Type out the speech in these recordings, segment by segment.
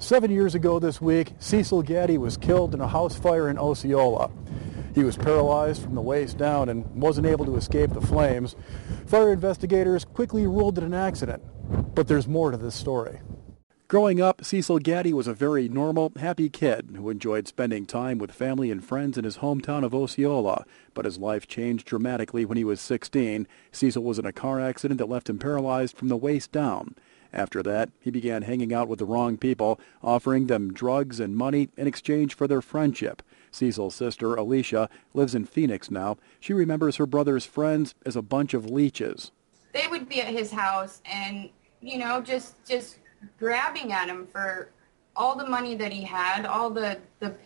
7 years ago this week, Cecil Gaddy was killed in a house fire in Osceola. He was paralyzed from the waist down and wasn't able to escape the flames. Fire investigators quickly ruled it an accident, but there's more to this story. Growing up, Cecil Gaddy was a very normal, happy kid who enjoyed spending time with family and friends in his hometown of Osceola. But his life changed dramatically when he was 16. Cecil was in a car accident that left him paralyzed from the waist down. After that, he began hanging out with the wrong people, offering them drugs and money in exchange for their friendship. Cecil's sister, Alicia, lives in Phoenix now. She remembers her brother's friends as a bunch of leeches. They would be at his house and, just grabbing at him for all the money that he had, all the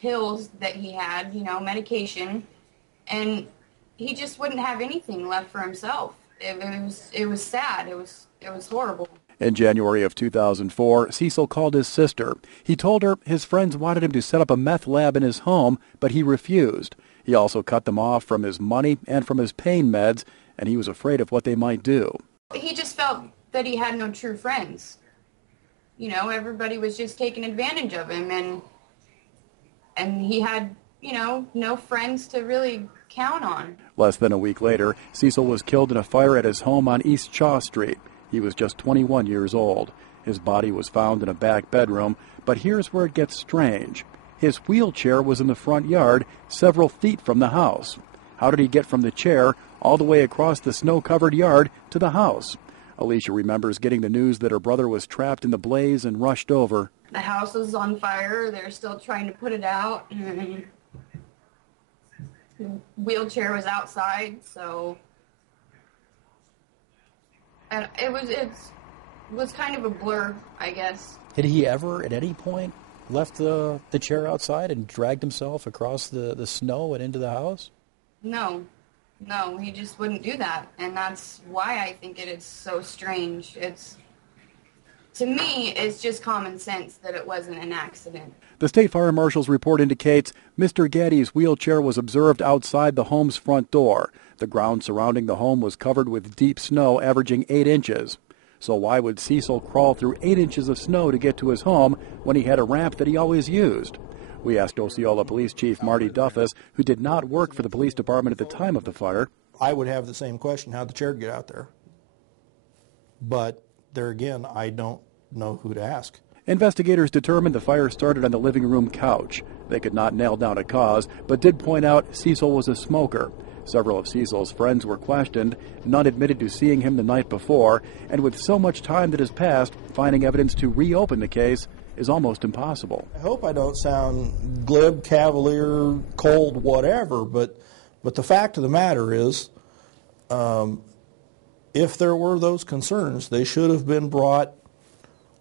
pills that he had, medication, and he just wouldn't have anything left for himself. It was sad. It was horrible. In January of 2004, Cecil called his sister. He told her his friends wanted him to set up a meth lab in his home, but he refused. He also cut them off from his money and from his pain meds, and he was afraid of what they might do. He just felt that he had no true friends. Everybody was just taking advantage of him, and he had, no friends to really count on. Less than a week later, Cecil was killed in a fire at his home on East Shaw Street. He was just 21 years old. His body was found in a back bedroom, but here's where it gets strange. His wheelchair was in the front yard, several feet from the house. How did he get from the chair all the way across the snow-covered yard to the house? Alicia remembers getting the news that her brother was trapped in the blaze and rushed over. The house was on fire. They're still trying to put it out. And the wheelchair was outside, so... And it was kind of a blur, I guess. Had he ever, at any point, left the chair outside and dragged himself across the snow and into the house? No, he just wouldn't do that, and that's why I think it is so strange. To me, it's just common sense that it wasn't an accident. The State Fire Marshal's report indicates Mr. Gaddy's wheelchair was observed outside the home's front door. The ground surrounding the home was covered with deep snow averaging 8 inches. So why would Cecil crawl through 8 inches of snow to get to his home when he had a ramp that he always used? We asked Osceola Police Chief Marty Duffus, who did not work for the police department at the time of the fire. I would have the same question, how'd the chair get out there? But there again, I don't know who to ask. Investigators determined the fire started on the living room couch. They could not nail down a cause, but did point out Cecil was a smoker. Several of Cecil's friends were questioned. None admitted to seeing him the night before, and with so much time that has passed, finding evidence to reopen the case is almost impossible. I hope I don't sound glib, cavalier, cold, whatever, but the fact of the matter is, if there were those concerns, they should have been brought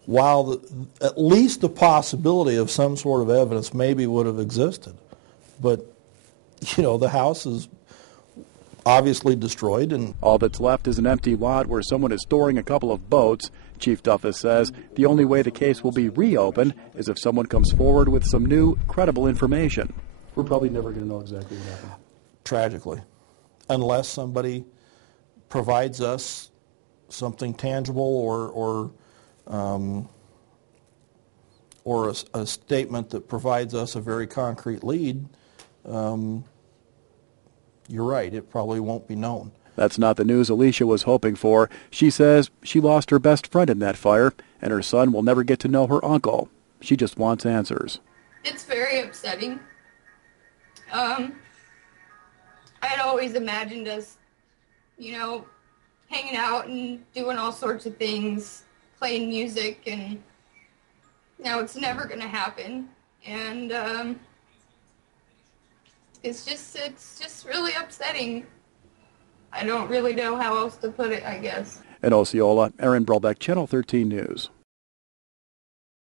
while at least the possibility of some sort of evidence maybe would have existed. But, the house is obviously destroyed. And all that's left is an empty lot where someone is storing a couple of boats. Chief Duffus says the only way the case will be reopened is if someone comes forward with some new, credible information. We're probably never going to know exactly what happened. Tragically, unless somebody provides us something tangible or a statement that provides us a very concrete lead, you're right, it probably won't be known. That's not the news Alicia was hoping for. She says she lost her best friend in that fire, and her son will never get to know her uncle. She just wants answers. It's very upsetting. I'd always imagined us, hanging out and doing all sorts of things, playing music, and now it's never going to happen. And it's just really upsetting. I don't really know how else to put it, I guess. In Osceola, Aaron Brolbeck, Channel 13 News.